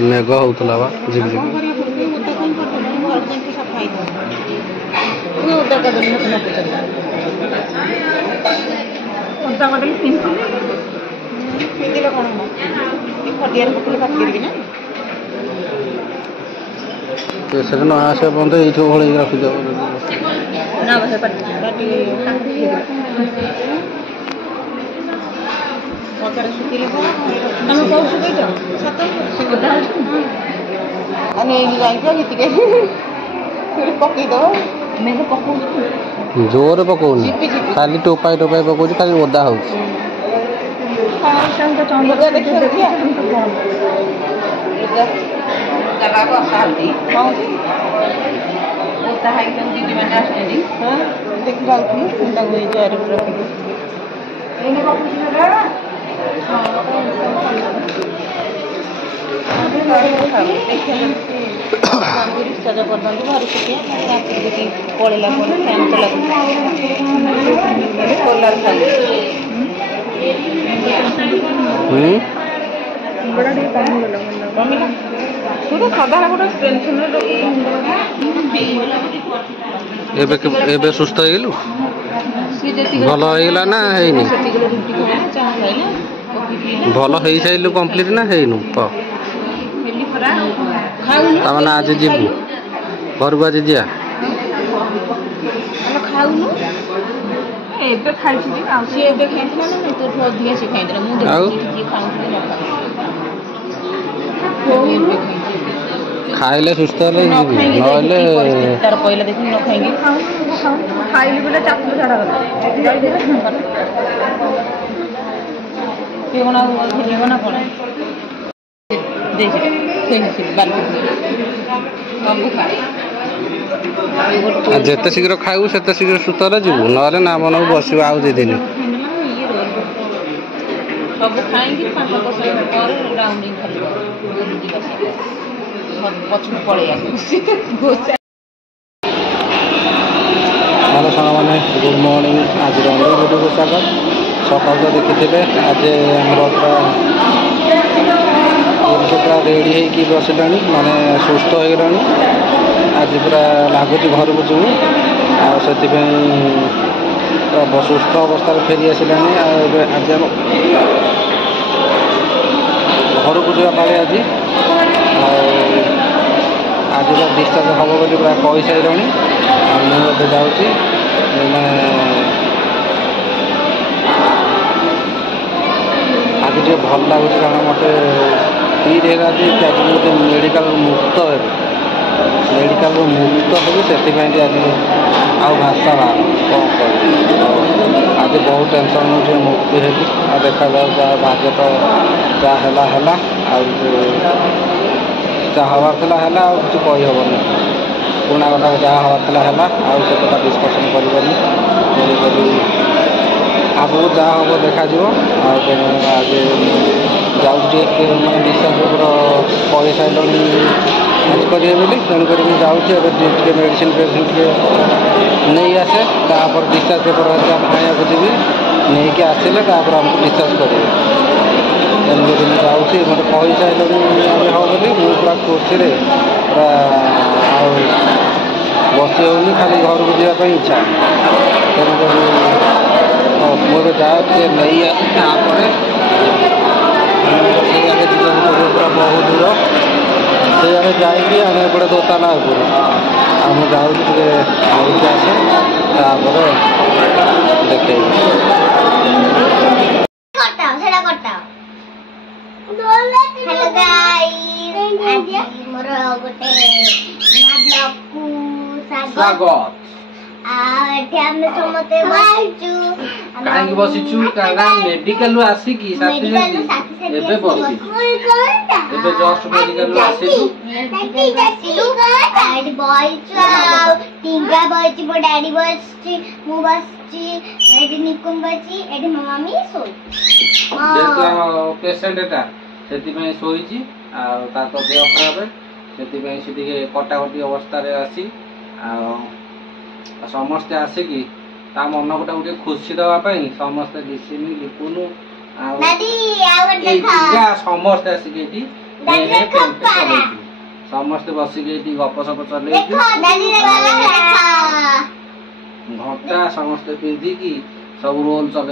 मेघ होता बा झिप झिप पेशेंट न आसे पर्यंत ये भोल रखीद जोर पकौनी खाली टोपाई टोपाई पकौच खाली ओदा हो एबे सुस्थ हो गलु भल होगा ना भल हो सारू कम्प्लीट ना हैनु तमाने आज जीवु घर को आज जा खाइले सुस्थ जिते शीघ्र खाऊ से शीघ्र सुस्थ जीवु ना ना मन बस आउ दे दिन सब खाएंगे 5-10 मिनट पर राउंडिंग हेलो साग मैंने गुड मॉर्निंग आज वीडियो को स्वागत सकाल तो देखी आज पूरा रेडी होगी बसला माने सुस्थ हो गला आज पूरा लगुच घर को जीव से सुस्थ अवस्था फेरी आसला आज घर को जा पाले आज डिस्चार्ज हम बोली पूरा कही सारे मुझे जाऊँगी आज टे भल लगुच कारण मत फील है आज मुझे मेडिकल मुक्त मेडिकल मुक्त होगी से आज आउ भाषा बाहर कौन कर आज बहुत टेंशन मुझे मुक्ति होगी आ देखा जाऊ भाग्य तो जहाँ जहाँ हबार था कुछ कही हेनी पुणा कथा जहाँ हबार था से कथा डिस्कसन करनी आगू जहाँ हम देखा आज जाऊँगी मैं डिस्चार्ज कही सारे आज करेंगे बोली तेणुक जाऊँगी मेडिसिन फेडिसिन नहीं आसे तापर डिस्चार्ज पेपर आने को जी नहीं कि आसिले आमको डिस्चार्ज करेंगे तेणुक जाऊँगी मत कही सारे हाँ बोली मुझे पूरा खुशी पूरा बसी होनी खाली घर को जावाई इच्छा तेणुक मुझे जाए नहीं पूरा बहुत दूर से जाइए आने पड़े दोताला ऊपर आम जाऊँ आसे देखे स्वागत कहीं बसीचु मेडिकल आसिकी एबे बसी एबे जस्ट मेडिकल आसिलु डैडी बॉयचु टिंगा बॉयची बो डैडी बसची मु बसची एडी निकुम बसची एडी मम्मी सोई जेतो पेशेंट एटा सेति में सोईची आ ता तो देह खराब सेति में सिटी के कटाकटी अवस्था रे आसी आ समस्त आसिकी ता मन गोटा गोटे खुशी देवाई समस्ते डिसिनी लिपुनु समस्त आसिक समस्त बसिक गपसप चल घंटा समस्त पिंधिकी सब रोल चल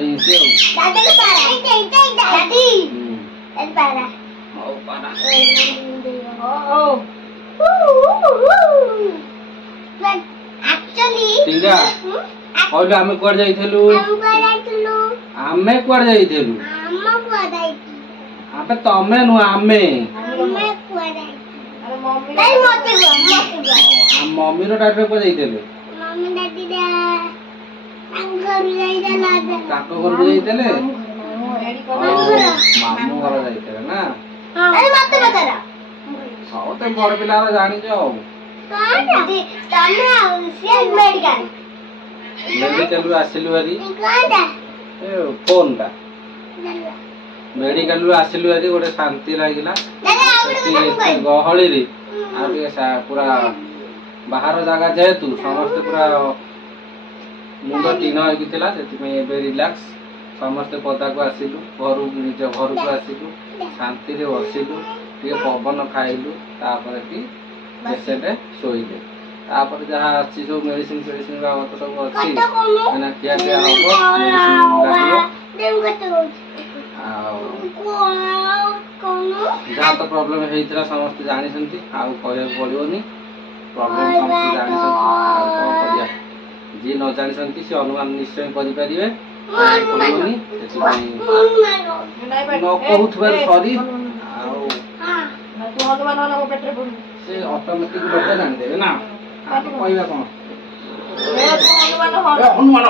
कहलु आमे कुआड जाइथलु आमे कुआड जाइथलु आमे तमे नु आमे मम्मी रो डाक्टर को जाइथले ताको घर जाइथले मामू घर जाइथले ना अरे मत बता हां तो बड़ पिला रे जानि जो मेडिकल आसिलु हरी फोन टा मेडिकल आसिलु हरी गोटे शांति लागिला गहली रे आ पूरा बाहर जगह जेतु समस्त पूरा मुंड टीन होइकिला से रिलैक्स समस्त पदा को आसिलु घर निज घर को आसिलु शांति रे बसिलु टे पवन खाइलु तापर कि पेशेंट सोइले तापर जहा अछि जो मेडिसिन बाबत सब अछि ना किया किया होबो जहाँ तो प्रॉब्लम होइतरा समस्त जानि सन्ति आउ कहय पड़ियोनी प्रॉब्लम समस्त जानि सन्ति आउ कोन करिया जे न जानि सन्ति से अनुमान निश्चय करि परिबे पड़ियोनी न कहउथ बार सॉरी आउ तू अनुमान वाला मो पेट रे पड़ से ऑटोमेटिक लोक जानि देबे ना आप कहइबा कोन हनुमान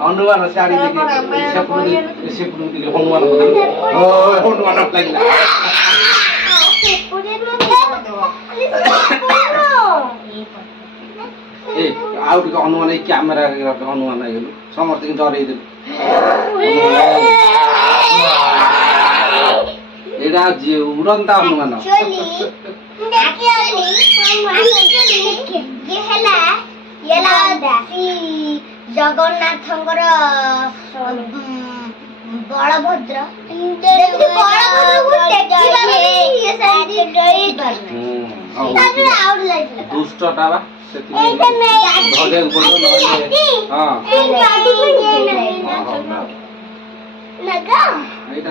हनुमान साड़ी देखि से पुरुष हनुमान हनुमान लागिला ए आउट को हनुमान कैमरा रे हनुमान आइलु समस्त के डरै दे एडा जे उड़ंता हनुमान जगन्नाथंकर बलभद्र दुष्टटा बा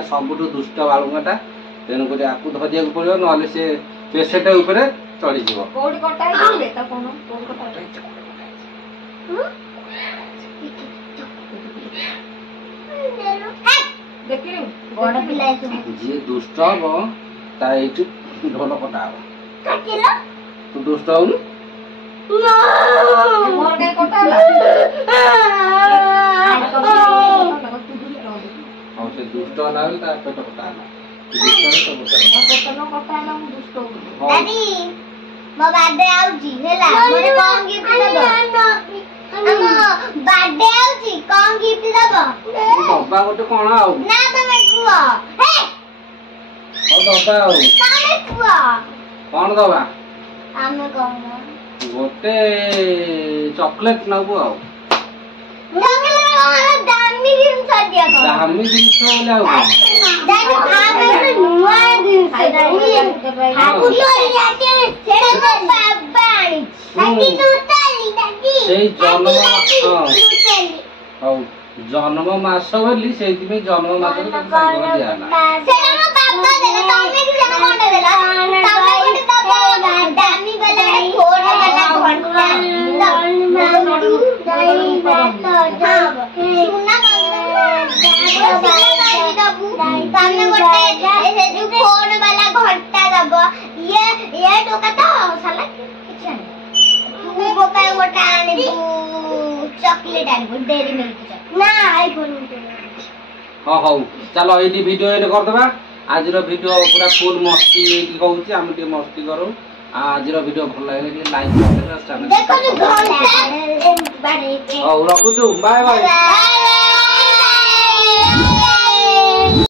सबुठ दुष्ट बालुंगाटा तेणुक आपको धरिया पड़ो ना से पेशेंट उपरे चढ़ी जीव जी दुष्ट हम ढोल कटा हम तू दुष्ट हूँ से दुष्ट ना पेट कटा मो बर्थडे आउची हेला मोरे कोन गिफ्ट दबो बर्थडे आउची कोन गिफ्ट दबो डब्बा गोटे कोन आउ ना तमे कुआ हे ओ डब्बा आउ तमे कुआ कोन दबा आमे कोन गोटे चॉकलेट नबो आउ चॉकलेट दामी जिंस दिया को दामी जिंस बोले आउ दादी आमे नुआ जिंस दादी हाकुलो जाते सेडा बाबा आनी दादी दुताली दादी सेई जन्म जन्म मास बोली सेति में जन्म मास रे साइकल दियाला सेडा नो बाबा देला तमे कि जन्म कोन देला तमे गोटे बाबा दामी वाला फोन वाला घंटा सुना तमे गोटे ऐसे जो फोन वाला घंटा दबो ये टोका तो साला किछ तू बोका गोटा आने तू चॉकलेट आने डेयरी मिल्क ना आईफोन हां हां चलो एडी वीडियो एने कर देबा आज रो वीडियो पूरा फुल मस्ती कहूची हम टे मस्ती करू आज रो वीडियो भल लागले कि लाइक कर देबा चैनल देखो जो घंटा बारे हां रखु छु बाय बाय